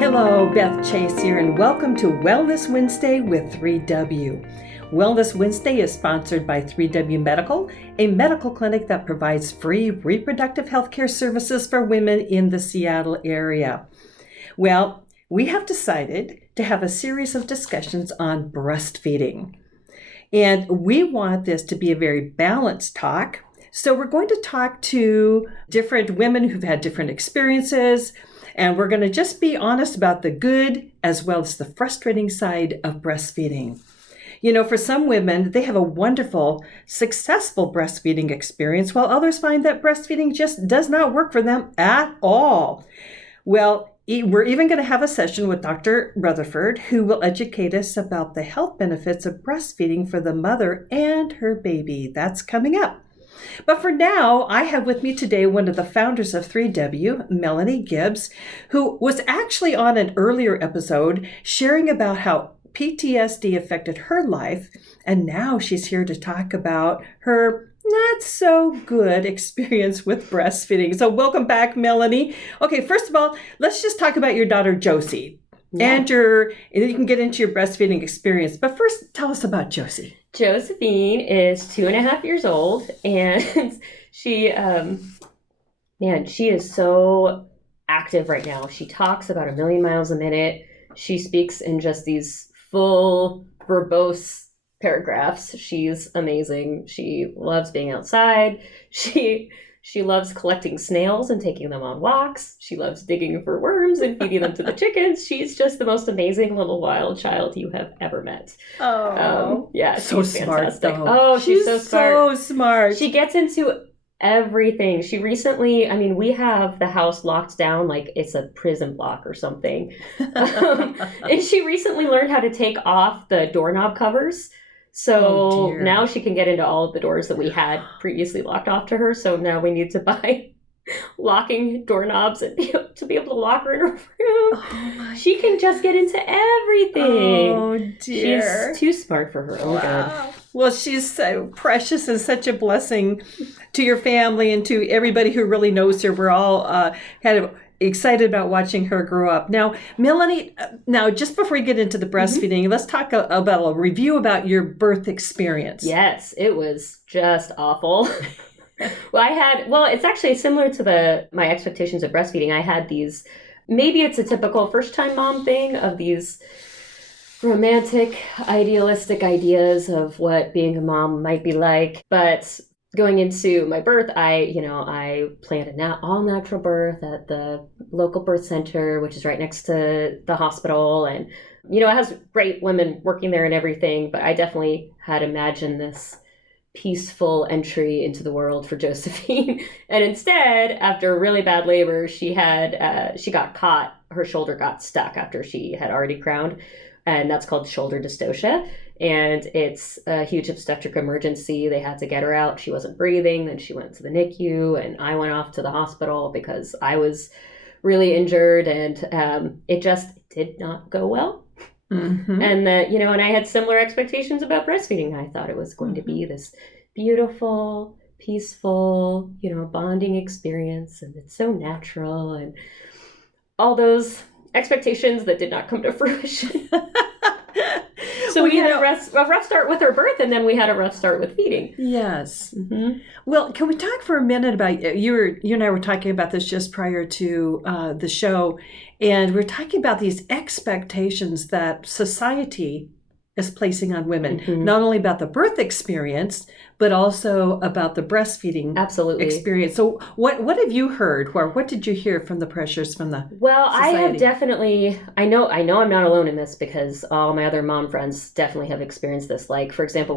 Hello, Beth Chase here, and welcome to Wellness Wednesday with 3W. Wellness Wednesday is sponsored by 3W Medical, a medical clinic that provides free reproductive health care services for women in the Seattle area. Well, we have decided to have a series of discussions on breastfeeding. And we want this to be a very balanced talk. So we're going to talk to different women who've had different experiences, and we're going to just be honest about the good as well as the frustrating side of breastfeeding. You know, for some women, they have a wonderful, successful breastfeeding experience, while others find that breastfeeding just does not work for them at all. Well, we're even going to have a session with Dr. Rutherford, who will educate us about the health benefits of breastfeeding for the mother and her baby. That's coming up. But for now, I have with me today one of the founders of 3W, Melanie Gibbs, who was actually on an earlier episode sharing about how PTSD affected her life, and now she's here to talk about her not so good experience with breastfeeding. So welcome back, Melanie. Okay, first of all, let's just talk about your daughter, Josie, and you can get into your breastfeeding experience. But first, tell us about Josie. Josephine is 2.5 years old, and she is so active right now. She talks about 1 million miles a minute. She speaks in just these full, verbose paragraphs. She's amazing. She loves being outside. She loves collecting snails and taking them on walks. She loves digging for worms and feeding them to the chickens. She's just the most amazing little wild child you have ever met. Oh, yeah, so she's smart, fantastic. though. Oh, she's so smart. So smart. She gets into everything. She recently, we have the house locked down like it's a prison block or something. And she recently learned how to take off the doorknob covers. So now she can get into all of the doors that we had previously locked off to her. So now we need to buy locking doorknobs and to be able to lock her in her room. She can just get into everything. Oh, dear. She's too smart for her own good. Well, she's so precious and such a blessing to your family and to everybody who really knows her. We're all kind of excited about watching her grow up. Now, Melanie, just before we get into the breastfeeding, let's talk about a review about your birth experience. Yes, it was just awful. It's actually similar to my expectations of breastfeeding. I had these, maybe it's a typical first-time mom thing of these romantic, idealistic ideas of what being a mom might be like. But going into my birth, I planned an all-natural birth at the local birth center, which is right next to the hospital. And, it has great women working there and everything, but I definitely had imagined this peaceful entry into the world for Josephine. And instead, after a really bad labor, she got caught. Her shoulder got stuck after she had already crowned. And that's called shoulder dystocia. And it's a huge obstetric emergency. They had to get her out. She wasn't breathing. Then she went to the NICU, and I went off to the hospital because I was really injured, and it just did not go well. Mm-hmm. And and I had similar expectations about breastfeeding. I thought it was going to be this beautiful, peaceful, bonding experience, and it's so natural, and all those expectations that did not come to fruition. So we had a rough start with her birth, and then we had a rough start with feeding. Yes. Mm-hmm. Well, can we talk for a minute about you and I were talking about this just prior to the show, and we're talking about these expectations that society is placing on women, not only about the birth experience, but also about the breastfeeding experience. So what have you heard, or what did you hear from the pressures from the society? I have definitely, I know I'm not alone in this, because all my other mom friends definitely have experienced this. Like, for example,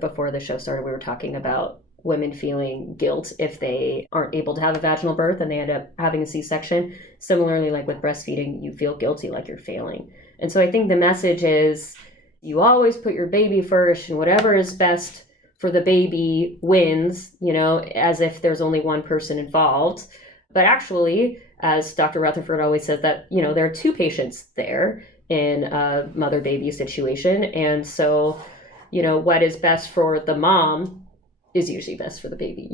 before the show started, we were talking about women feeling guilt if they aren't able to have a vaginal birth and they end up having a C-section. Similarly, like with breastfeeding, you feel guilty, like you're failing. And so I think the message is, you always put your baby first, and whatever is best for the baby wins, as if there's only one person involved. But actually, as Dr. Rutherford always says, that, there are two patients there in a mother-baby situation. And so, what is best for the mom is usually best for the baby,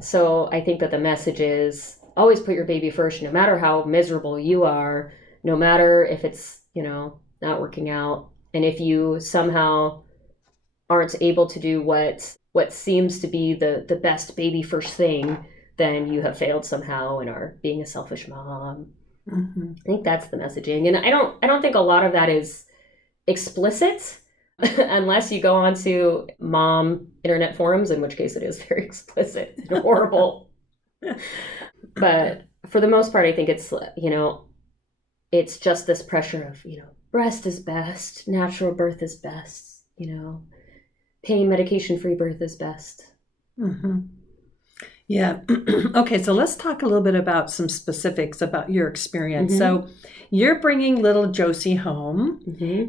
So I think that the message is always put your baby first, no matter how miserable you are. no matter if it's, not working out. And if you somehow aren't able to do what seems to be the best baby first thing, then you have failed somehow and are being a selfish mom. I think that's the messaging. And I don't think a lot of that is explicit unless you go onto mom internet forums, in which case it is very explicit and horrible. But for the most part, I think it's, it's just this pressure of, breast is best, natural birth is best, pain medication-free birth is best. Yeah. Okay, so let's talk a little bit about some specifics about your experience. So you're bringing little Josie home,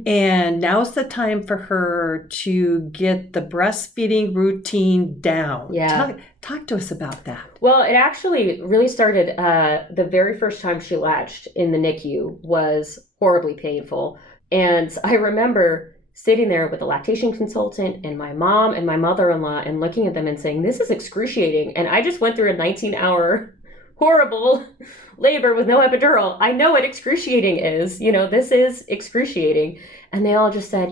and now's the time for her to get the breastfeeding routine down. Yeah. Talk to us about that. Well, it actually really started the very first time she latched in the NICU was horribly painful. And I remember sitting there with a lactation consultant and my mom and my mother-in-law and looking at them and saying, this is excruciating. And I just went through a 19-hour horrible labor with no epidural. I know what excruciating is. This is excruciating. And they all just said,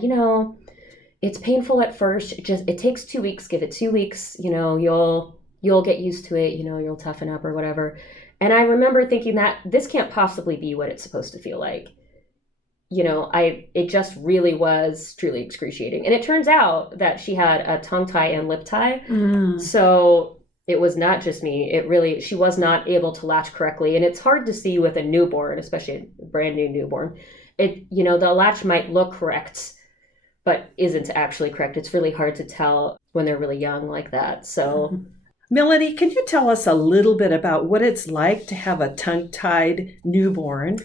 it's painful at first. It takes 2 weeks. Give it 2 weeks. You'll get used to it. You'll toughen up or whatever. And I remember thinking that this can't possibly be what it's supposed to feel like. It just really was truly excruciating. And it turns out that she had a tongue tie and lip tie. So it was not just me. She was not able to latch correctly. And it's hard to see with a newborn, especially a brand new newborn. The latch might look correct, but isn't actually correct. It's really hard to tell when they're really young like that. So Melanie, can you tell us a little bit about what it's like to have a tongue-tied newborn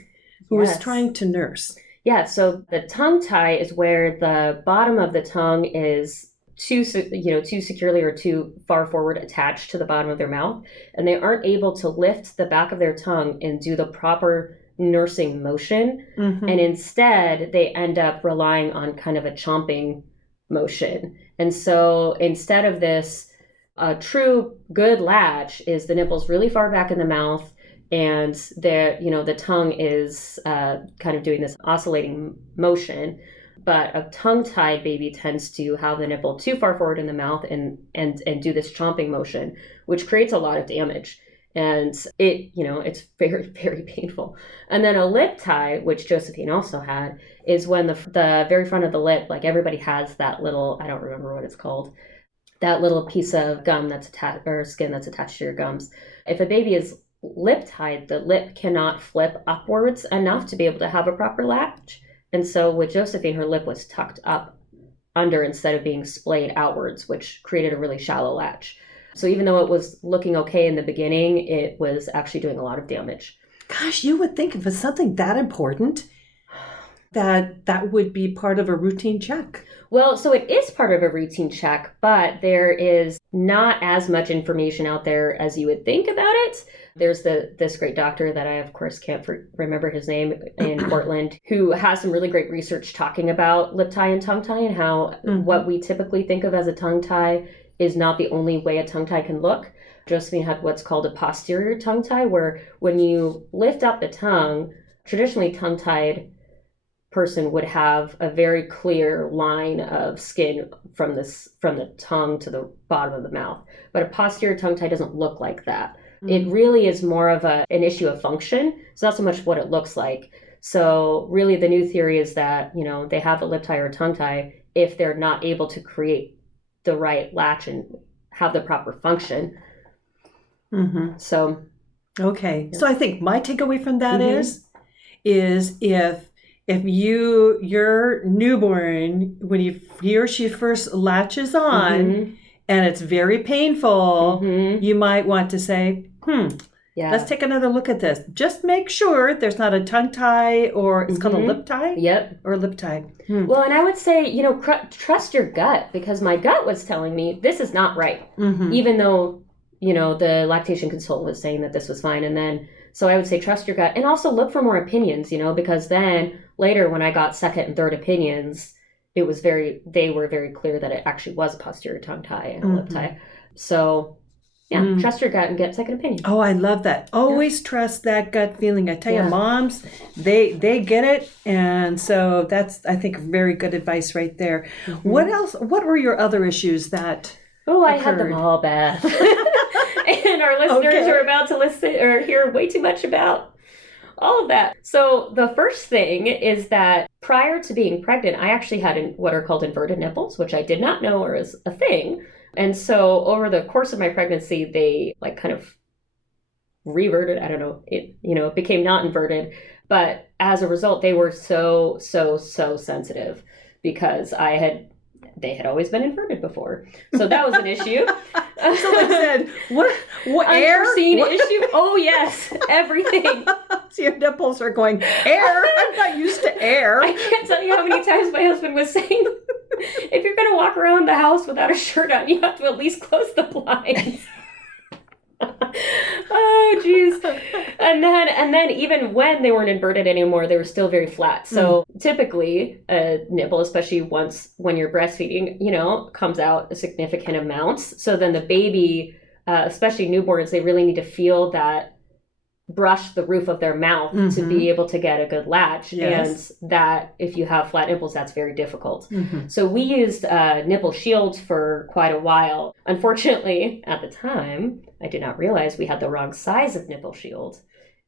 who is trying to nurse? Yeah, so the tongue tie is where the bottom of the tongue is too securely or too far forward attached to the bottom of their mouth, and they aren't able to lift the back of their tongue and do the proper nursing motion, and instead they end up relying on kind of a chomping motion. And so instead of this, a true good latch is the nipples really far back in the mouth, and the tongue is kind of doing this oscillating motion. But a tongue-tied baby tends to have the nipple too far forward in the mouth and do this chomping motion, which creates a lot of damage. And it's very, very painful. And then a lip tie, which Josephine also had, is when the very front of the lip, like everybody has that little, I don't remember what it's called, that little piece of gum that's attached, or skin that's attached to your gums. If a baby is lip tied, the lip cannot flip upwards enough to be able to have a proper latch. And so with Josephine, her lip was tucked up under instead of being splayed outwards, which created a really shallow latch. So even though it was looking okay in the beginning, it was actually doing a lot of damage. Gosh, you would think if it's something that important, that would be part of a routine check. Well, so it is part of a routine check, but there is not as much information out there as you would think about it. There's this great doctor that I, of course, can't remember his name in Portland, who has some really great research talking about lip tie and tongue tie and how what we typically think of as a tongue tie is not the only way a tongue tie can look. Josephine had what's called a posterior tongue tie, where when you lift up the tongue, traditionally tongue-tied person would have a very clear line of skin from the tongue to the bottom of the mouth. But a posterior tongue tie doesn't look like that. It really is more of an issue of function. It's not so much what it looks like. So really the new theory is that, they have a lip tie or a tongue tie if they're not able to create the right latch and have the proper function. So. Okay. Yeah. So I think my takeaway from that is if your newborn, when he or she first latches on and it's very painful, you might want to say, let's take another look at this. Just make sure there's not a tongue tie, or it's called a lip tie. Yep. Or a lip tie. Well, and I would say, trust your gut, because my gut was telling me this is not right, even though, the lactation consultant was saying that this was fine. And then, so I would say trust your gut, and also look for more opinions, because then later when I got second and third opinions, they were very clear that it actually was a posterior tongue tie and a lip tie. So Yeah, trust your gut and get second opinion. Oh, I love that. Always trust that gut feeling. I tell you, moms, they get it. And so that's, I think, very good advice right there. What else? What were your other issues that I had them all, Beth. And our listeners are about to listen or hear way too much about all of that. So the first thing is that prior to being pregnant, I actually had what are called inverted nipples, which I did not know were a thing. And so over the course of my pregnancy, they like kind of reverted. I don't know. It became not inverted. But as a result, they were so sensitive because they had always been inverted before. So that was an issue. So they said, what unforeseen issue? Oh, yes. Everything. So your nipples are going, air? I'm not used to air. I can't tell you how many times my husband was saying, if you're going to walk around the house without a shirt on, you have to at least close the blinds. Oh, geez. And then even when they weren't inverted anymore, they were still very flat. So typically a nipple, especially when you're breastfeeding, comes out a significant amounts. So then the baby, especially newborns, they really need to feel that brush the roof of their mouth to be able to get a good latch. Yes. And that if you have flat nipples, that's very difficult. So we used nipple shields for quite a while. Unfortunately, at the time, I did not realize we had the wrong size of nipple shield.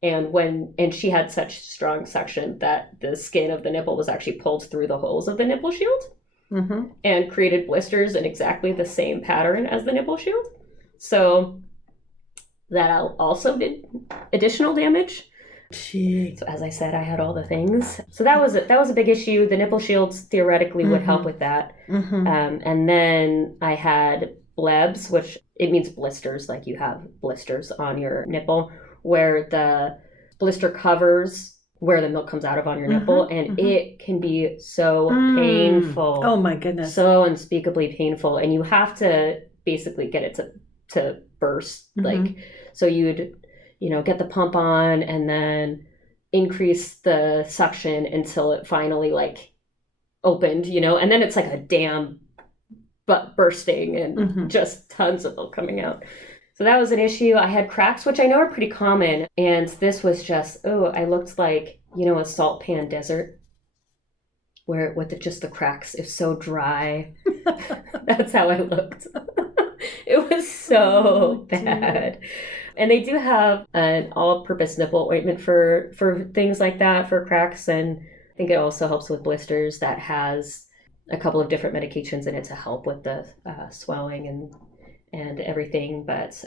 And she had such strong suction that the skin of the nipple was actually pulled through the holes of the nipple shield and created blisters in exactly the same pattern as the nipple shield. So that also did additional damage. Jeez. So as I said, I had all the things. So that was a big issue. The nipple shields theoretically would help with that. And then I had blebs, which it means blisters, like you have blisters on your nipple, where the blister covers where the milk comes out of on your nipple, and it can be so painful. Oh my goodness. So unspeakably painful. And you have to basically get it to burst. Like, so you'd, get the pump on and then increase the suction until it finally like opened, and then it's like a dam butt bursting and just tons of milk coming out. So that was an issue. I had cracks, which I know are pretty common. And this was just, I looked like, a salt pan desert where with just the cracks, it's so dry. That's how I looked. It was so bad. And they do have an all-purpose nipple ointment for things like that, for cracks. And I think it also helps with blisters that has a couple of different medications in it to help with the swelling and everything. But,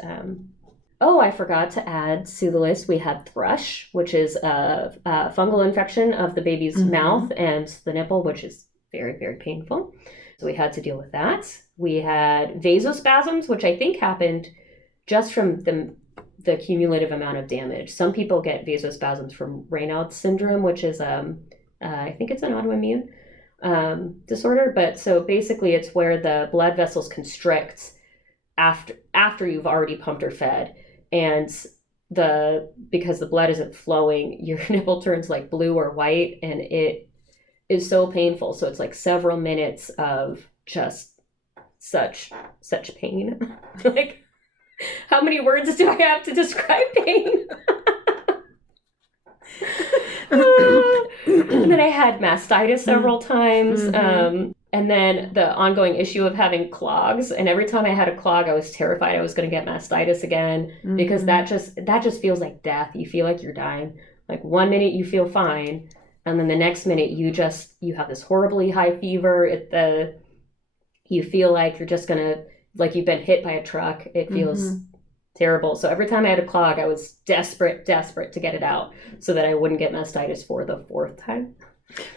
I forgot to add to the list, we had thrush, which is a fungal infection of the baby's mouth and the nipple, which is very, very painful. So we had to deal with that. We had vasospasms, which I think happened just from the cumulative amount of damage. Some people get vasospasms from Raynaud's syndrome, which is, I think it's an autoimmune disorder. But so basically it's where the blood vessels constrict after you've already pumped or fed. And because the blood isn't flowing, your nipple turns like blue or white, and it is so painful. So it's like several minutes of just such pain. Like, how many words do I have to describe pain? And then I had mastitis several times. And then the ongoing issue of having clogs. And every time I had a clog, I was terrified I was going to get mastitis again, because that just feels like death. You feel like you're dying. Like 1 minute you feel fine, and then the next minute you have this horribly high fever. You feel like you're just gonna, like you've been hit by a truck. It feels terrible. So every time I had a clog, I was desperate to get it out so that I wouldn't get mastitis for the fourth time.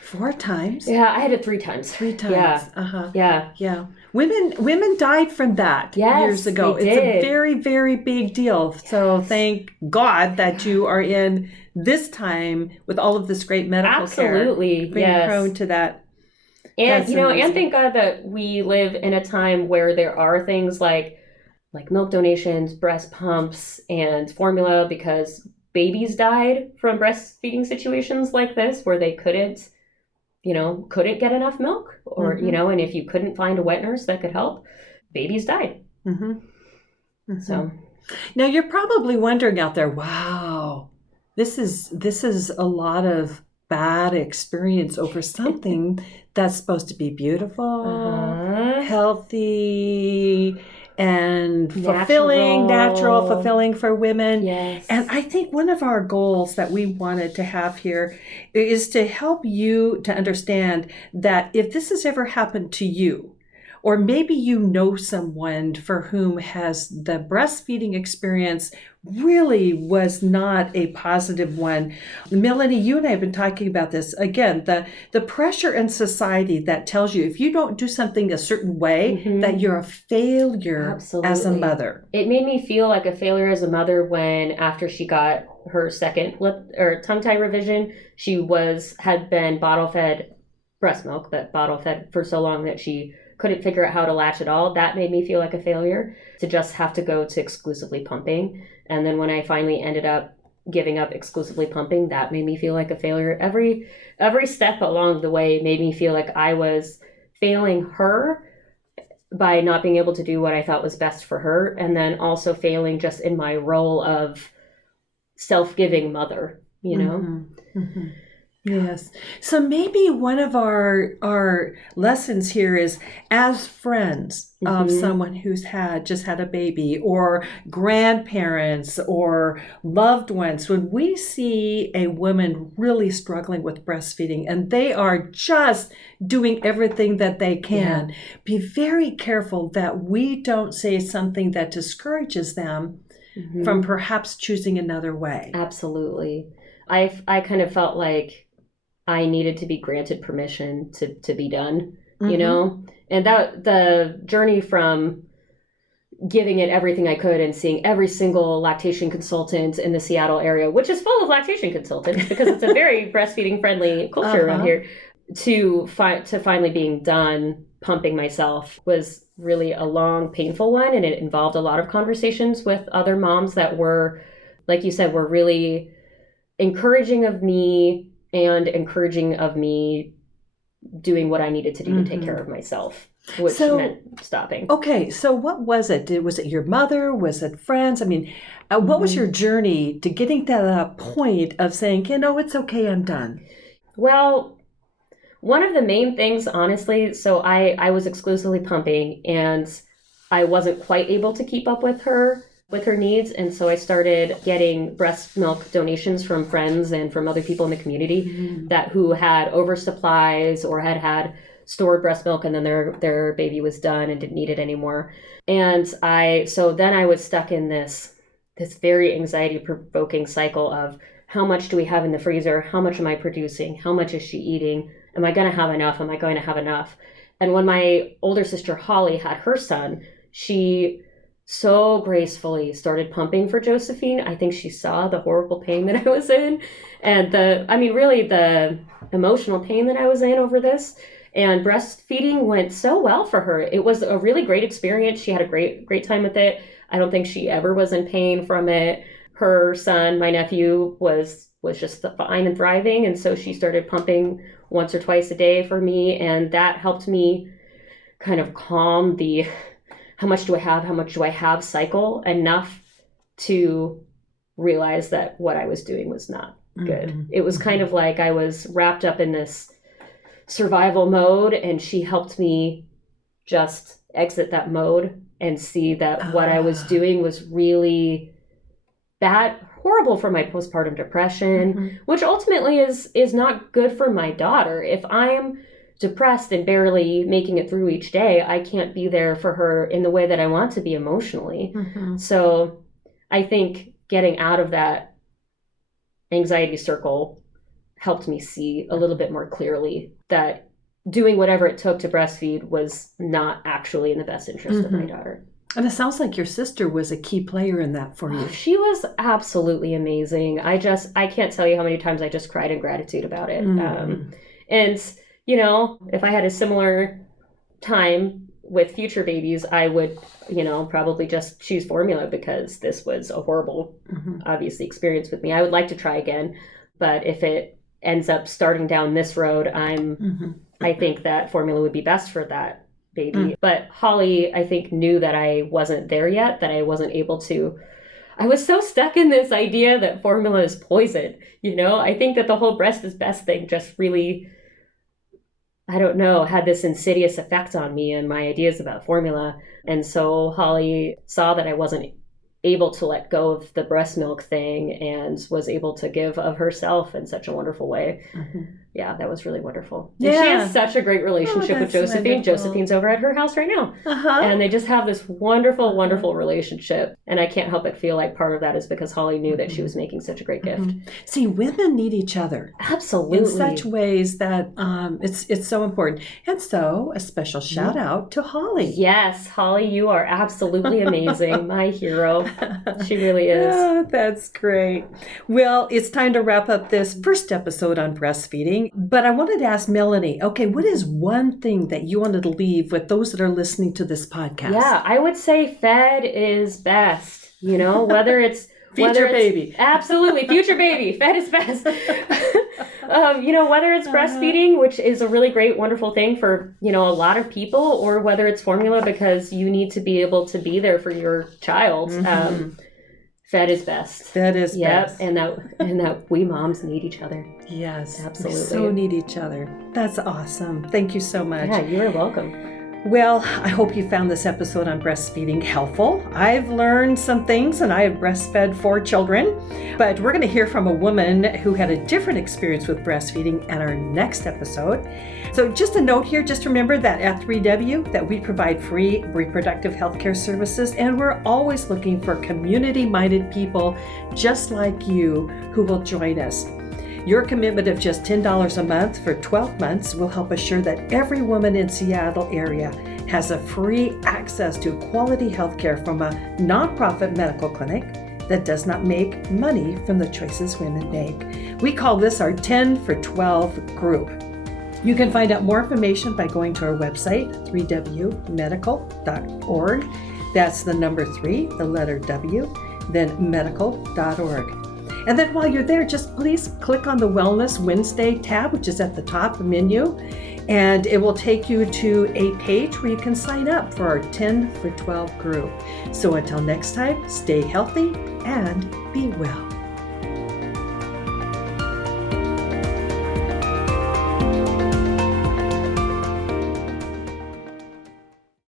4 times? Yeah, I had it 3 times. 3 times. Yeah. Yeah. Women died from that years ago. It's a very, very big deal. So thank God that you are in this time with all of this great medical care. Absolutely. Being prone to that. And and thank God that we live in a time where there are things like milk donations, breast pumps, and formula, because babies died from breastfeeding situations like this where they couldn't get enough milk, or, and if you couldn't find a wet nurse that could help, babies died. So Now you're probably wondering out there, wow, this is a lot of bad experience over something that's supposed to be beautiful, healthy, and fulfilling, natural, fulfilling for women. Yes. And I think one of our goals that we wanted to have here is to help you to understand that if this has ever happened to you, or maybe you know someone for whom has the breastfeeding experience really was not a positive one. Melanie, you and I have been talking about this. Again, the pressure in society that tells you if you don't do something a certain way, that you're a failure as a mother. It made me feel like a failure as a mother when, after she got her second lip or tongue tie revision, she had been bottle fed breast milk, but bottle fed for so long that she couldn't figure out how to latch at all. That made me feel like a failure, to just have to go to exclusively pumping. And then when I finally ended up giving up exclusively pumping, that made me feel like a failure. Every step along the way made me feel like I was failing her by not being able to do what I thought was best for her, and then also failing just in my role of self-giving mother, you know? Yes. So maybe one of our lessons here is, as friends of someone who's just had a baby, or grandparents or loved ones, when we see a woman really struggling with breastfeeding and they are just doing everything that they can, be very careful that we don't say something that discourages them from perhaps choosing another way. Absolutely. I kind of felt like I needed to be granted permission to be done, you know? And that the journey from giving it everything I could and seeing every single lactation consultant in the Seattle area, which is full of lactation consultants because it's a very breastfeeding friendly culture around here, to finally being done pumping myself was really a long, painful one. And it involved a lot of conversations with other moms that were, like you said, were really encouraging of me doing what I needed to do to take care of myself, which meant stopping. Okay, so what was it? Was it your mother? Was it friends? I mean, what was your journey to getting to that point of saying, it's okay, I'm done? Well, one of the main things, honestly, so I was exclusively pumping and I wasn't quite able to keep up with her needs. And so I started getting breast milk donations from friends and from other people in the community who had oversupplies or had stored breast milk, and then their baby was done and didn't need it anymore. And then I was stuck in this very anxiety provoking cycle of, how much do we have in the freezer? How much am I producing? How much is she eating? Am I going to have enough? Am I going to have enough? And when my older sister Holly had her son, she so gracefully started pumping for Josephine. I think she saw the horrible pain that I was in, and the emotional pain that I was in over this. And breastfeeding went so well for her. It was a really great experience. She had a great time with it. I don't think she ever was in pain from it. Her son, my nephew, was just fine and thriving, and so she started pumping once or twice a day for me, and that helped me kind of calm the how much do I have cycle enough to realize that what I was doing was not good. It was kind of like I was wrapped up in this survival mode, and she helped me just exit that mode and see that what I was doing was really bad, horrible for my postpartum depression, which ultimately is not good for my daughter. If I'm depressed and barely making it through each day, I can't be there for her in the way that I want to be emotionally. So I think getting out of that anxiety circle helped me see a little bit more clearly that doing whatever it took to breastfeed was not actually in the best interest of my daughter. And it sounds like your sister was a key player in that for you. She was absolutely amazing. I can't tell you how many times I just cried in gratitude about it. And if I had a similar time with future babies, I would, probably just choose formula, because this was a horrible, obviously, experience with me. I would like to try again, but if it ends up starting down this road, I think that formula would be best for that baby. But Holly, I think, knew that I wasn't there yet, that I wasn't able to I was so stuck in this idea that formula is poison. I think that the whole breast is best thing just really, I don't know, had this insidious effect on me and my ideas about formula. And so Holly saw that I wasn't able to let go of the breast milk thing and was able to give of herself in such a wonderful way. Mm-hmm. Yeah, that was really wonderful. Yeah. She has such a great relationship with Josephine. Wonderful. Josephine's over at her house right now. Uh-huh. And they just have this wonderful, wonderful relationship. And I can't help but feel like part of that is because Holly knew that she was making such a great gift. See, women need each other. Absolutely. In such ways that it's so important. And so a special shout out to Holly. Yes, Holly, you are absolutely amazing. My hero. She really is. Oh, that's great. Well, it's time to wrap up this first episode on breastfeeding. But I wanted to ask Melanie, okay, what is one thing that you wanted to leave with those that are listening to this podcast? Yeah, I would say fed is best, whether it's... Future baby. Absolutely, future baby. Fed is best. Whether it's breastfeeding, which is a really great, wonderful thing for, a lot of people, or whether it's formula because you need to be able to be there for your child. Mm-hmm. Fed is best. Fed is best. And that we moms need each other. Yes, absolutely. We so need each other. That's awesome. Thank you so much. Yeah, you're welcome. Well, I hope you found this episode on breastfeeding helpful. I've learned some things, and I have breastfed 4 children, but we're going to hear from a woman who had a different experience with breastfeeding in our next episode. So just a note here, just remember that at 3W that we provide free reproductive health care services, and we're always looking for community-minded people just like you who will join us. Your commitment of just $10 a month for 12 months will help assure that every woman in Seattle area has a free access to quality health care from a nonprofit medical clinic that does not make money from the choices women make. We call this our 10 for 12 group. You can find out more information by going to our website, 3wmedical.org. That's the number 3, the letter W, then medical.org. And then while you're there, just please click on the Wellness Wednesday tab, which is at the top menu, and it will take you to a page where you can sign up for our 10 for 12 group. So until next time, stay healthy and be well.